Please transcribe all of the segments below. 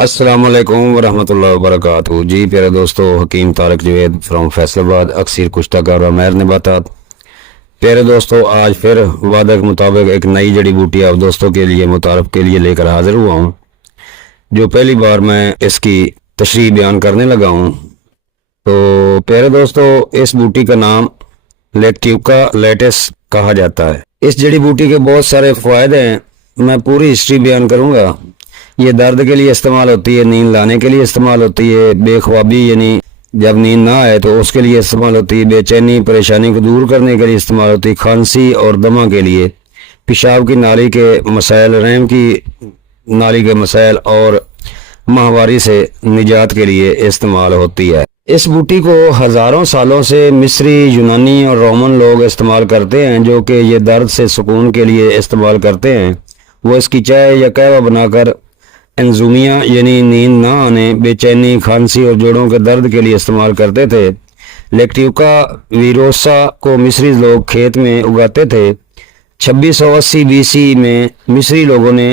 अस्सलाम वालेकुम वरहमतुल्लाहि वबरकातुहू। जी प्यारे दोस्तों, हकीम तारिक जवेद फ्रॉम फैसलाबाद, अक्सर कुश्ताकार व महर नबातात। प्यारे दोस्तों, आज फिर वादा के मुताबिक एक नई जड़ी बूटी आप दोस्तों के लिए मुतारफ के लिए लेकर हाजिर हुआ हूँ, जो पहली बार मैं इसकी तशरीह बयान करने लगा हूँ। तो प्यारे दोस्तों, इस बूटी का नाम लेक्ट्यूका लेटिस कहा जाता है। इस जड़ी बूटी के बहुत सारे फ़ायदे हैं, मैं पूरी हिस्ट्री बयान करूँगा। ये दर्द के लिए इस्तेमाल होती है, नींद लाने के लिए इस्तेमाल होती है, बेख्वाबी यानी जब नींद ना आए तो उसके लिए इस्तेमाल होती है, बेचैनी परेशानी को दूर करने के लिए इस्तेमाल होती है, खांसी और दमा के लिए, पेशाब की नाली के मसाइल, रहम की नाली के मसाइल और माहवारी से निजात के लिए इस्तेमाल होती है। इस बूटी को हज़ारों सालों से मिस्री, यूनानी और रोमन लोग इस्तेमाल करते हैं, जो कि ये दर्द से सुकून के लिए इस्तेमाल करते हैं। वो इसकी चाय या कहवा बनाकर एंजुमिया यानी नींद ना आने, बेचैनी, खांसी और जोड़ों के दर्द के लिए इस्तेमाल करते थे। लेक्ट्यूका वीरोसा को मिस्री लोग खेत में उगाते थे। 2680 बीसी में मिस्री लोगों ने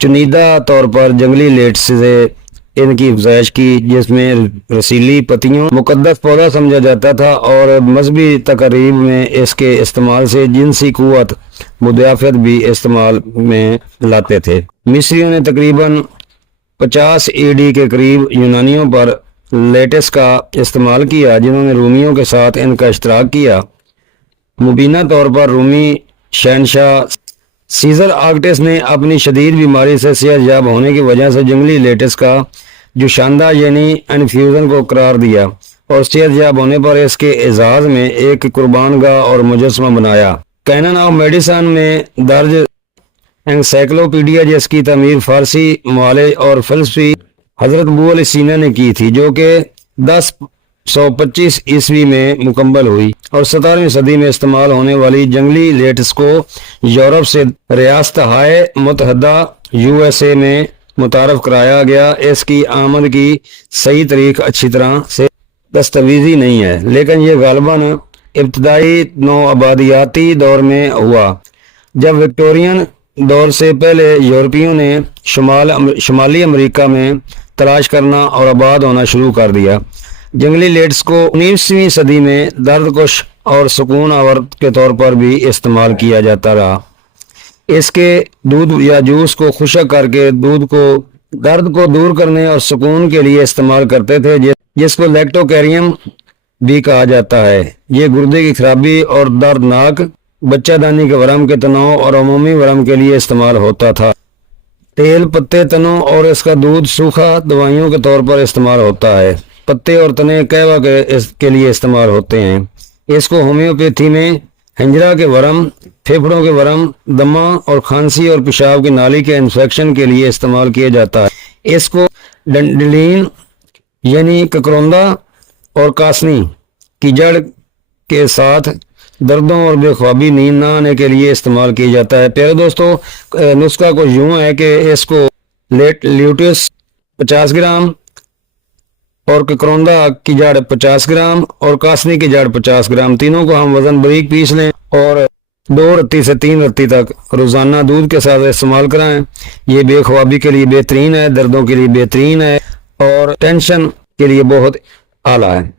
चुनिंदा तौर पर जंगली लेट्स से इनकी अफजाइश की, जिसमें रसीली पत्तियों मुकद्दस पौधा समझा जाता था और मजहबी तकरीब में इसके इस्तेमाल से जिनसी कुव्वत मुदाफ़त भी इस्तेमाल में लाते थे। मिस्रियों ने तकरीबन 50 AD के करीब यूनानियों पर लेटिस का इस्तेमाल किया, जिन्होंने रूमियों के साथ इनका इश्तराक किया। मुबीना तौर पर रूमी शहनशाह सीजर आगटेस ने अपनी शदीद बीमारी से सेहतयाब होने की वजह से जंगली लेटिस का जुशांदा यानी इन्फ्यूज़न को करार दिया और सेहतयाब होने पर इसके एजाज में एक कुर्बानगाह और मुजस्समा बनाया। कैनन ऑफ मेडिसन में दर्ज एनसाइक्लोपीडिया, जिसकी तमीर फारसी मुआलिज और फ़लसफ़ी हज़रत अबू अली सीना ने की थी, जो कि 1025 ईस्वी में मुकम्मल हुई, और 17वीं सदी में इस्तेमाल होने वाली जंगली लेटिस को यूरोप से रियासत-हाय मुत्तहदा USA में मुतारफ़ कराया गया। इसकी आमद की सही तारीख अच्छी तरह से दस्तावेज़ी नहीं है, लेकिन यह गालिबन इब्तदाई नौआबादियाती दौर में हुआ, जब विक्टोरियन दौर से पहले यूरोपियों ने शुमाली अमेरिका में तलाश करना और आबाद होना शुरू कर दिया। जंगली लेट्स को 19वीं सदी में दर्दकुश और सुकून आवर के तौर पर भी इस्तेमाल किया जाता रहा। इसके दूध या जूस को खुशक करके दूध को दर्द को दूर करने और सुकून के लिए इस्तेमाल करते थे, जिसको लैक्टोकैरियम भी कहा जाता है। ये गुर्दे की खराबी और दर्दनाक बच्चादानी के वरम के तनाव और अमूमी वरम के लिए इस्तेमाल होता था। तेल, पत्ते, तनों और इसका दूध सूखा दवाइयों के तौर पर इस्तेमाल होता है। पत्ते और तने कहवा के लिए इस्तेमाल होते हैं। इसको होम्योपैथी में हंजरा के वरम, फेफड़ों के वरम, दमा और खांसी और पेशाब की नाली के इन्फेक्शन के लिए इस्तेमाल किया जाता है। इसको डंडलिन यानी ककरौंदा और कासनी की जड़ के साथ दर्दों और बेख्वाबी, नींद ना आने के लिए इस्तेमाल किया जाता है। प्यारे दोस्तों, नुस्खा को यूँ है कि इसको ल्यूटियस 50 ग्राम और ककरौंदा की जड़ 50 ग्राम और कासनी की जड़ 50 ग्राम, तीनों को हम वजन बारीक पीस लें और 2 रत्ती से 3 रत्ती तक रोज़ाना दूध के साथ इस्तेमाल कराएं। ये बेख्वाबी के लिए बेहतरीन है, दर्दों के लिए बेहतरीन है और टेंशन के लिए बहुत आला है।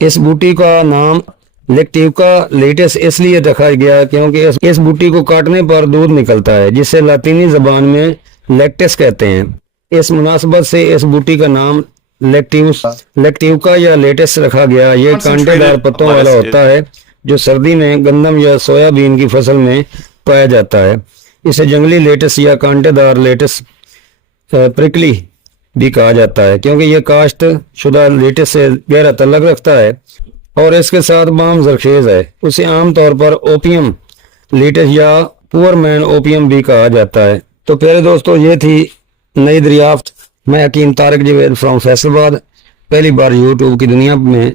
इस बूटी का नाम लेक्ट्यूका लेटिस इसलिए रखा गया क्योंकि इस बूटी को काटने पर दूध निकलता है, जिसे लातीनी ज़बान में लेक्टिस कहते हैं। इस मुनासबत से इस बूटी का नाम लेक्ट्यूका या लेटिस रखा गया। ये कांटेदार पत्तों वाला होता है, जो सर्दी में गंदम या सोयाबीन की फसल में पाया जाता है। इसे जंगली लेटिस या कांटेदार लेटिस प्रिकली भी कहा जाता है, क्योंकि यह काश्त शुदा लेटिस से गहरा तल्लक रखता है और इसके साथ बाम जरखेज है। उसे आम तौर पर ओपियम लेटिस या पुअर मैन ओपियम भी कहा जाता है। तो प्यारे दोस्तों, ये थी नई दरियाफ्त। मैं हकीम तारिक जवेद फ्रॉम फैसलाबाद, पहली बार यूट्यूब की दुनिया में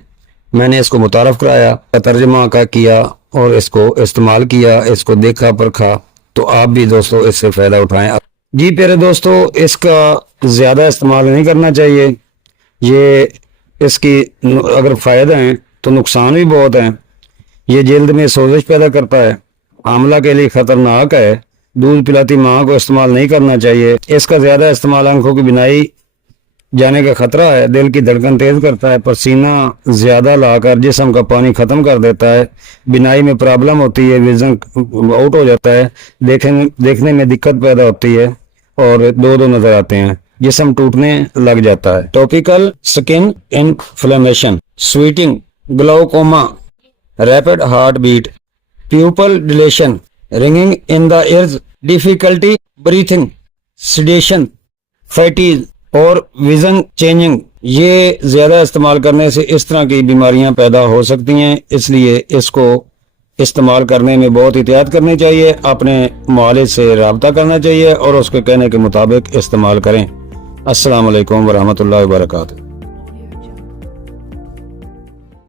मैंने इसको मुतारफ़ कराया, तर्जमा का किया और इसको इस्तेमाल किया, इसको देखा परखा। तो आप भी दोस्तों इससे फ़ायदा उठाएं। जी प्यारे दोस्तों, इसका ज़्यादा इस्तेमाल नहीं करना चाहिए। ये इसकी अगर फ़ायदे हैं तो नुकसान भी बहुत हैं। ये जल्द में सोजिश पैदा करता है, हामला के लिए ख़तरनाक है। दूध पिलाती माँ को इस्तेमाल नहीं करना चाहिए। इसका ज़्यादा इस्तेमाल आंखों की बिनाई जाने का खतरा है, दिल की धड़कन तेज करता है, पसीना ज्यादा लाकर जिस्म का पानी खत्म कर देता है, बिनाई में प्रॉब्लम होती है, विजन आउट हो जाता है, देखने में दिक्कत पैदा होती है और दो दो नजर आते हैं, जिस्म टूटने लग जाता है। Topical skin inflammation, sweating, glaucoma, rapid heart beat, pupil dilation, ringing in the ears, difficulty breathing, sedation, fatigue और विजन चेंजिंग, ये ज्यादा इस्तेमाल करने से इस तरह की बीमारियां पैदा हो सकती हैं। इसलिए इसको इस्तेमाल करने में बहुत एहतियात करनी चाहिए, अपने मुआलिज से रब्ता करना चाहिए और उसके कहने के मुताबिक इस्तेमाल करें। अस्सलाम वालेकुम वरहमतुल्लाहि वबरकातुहू।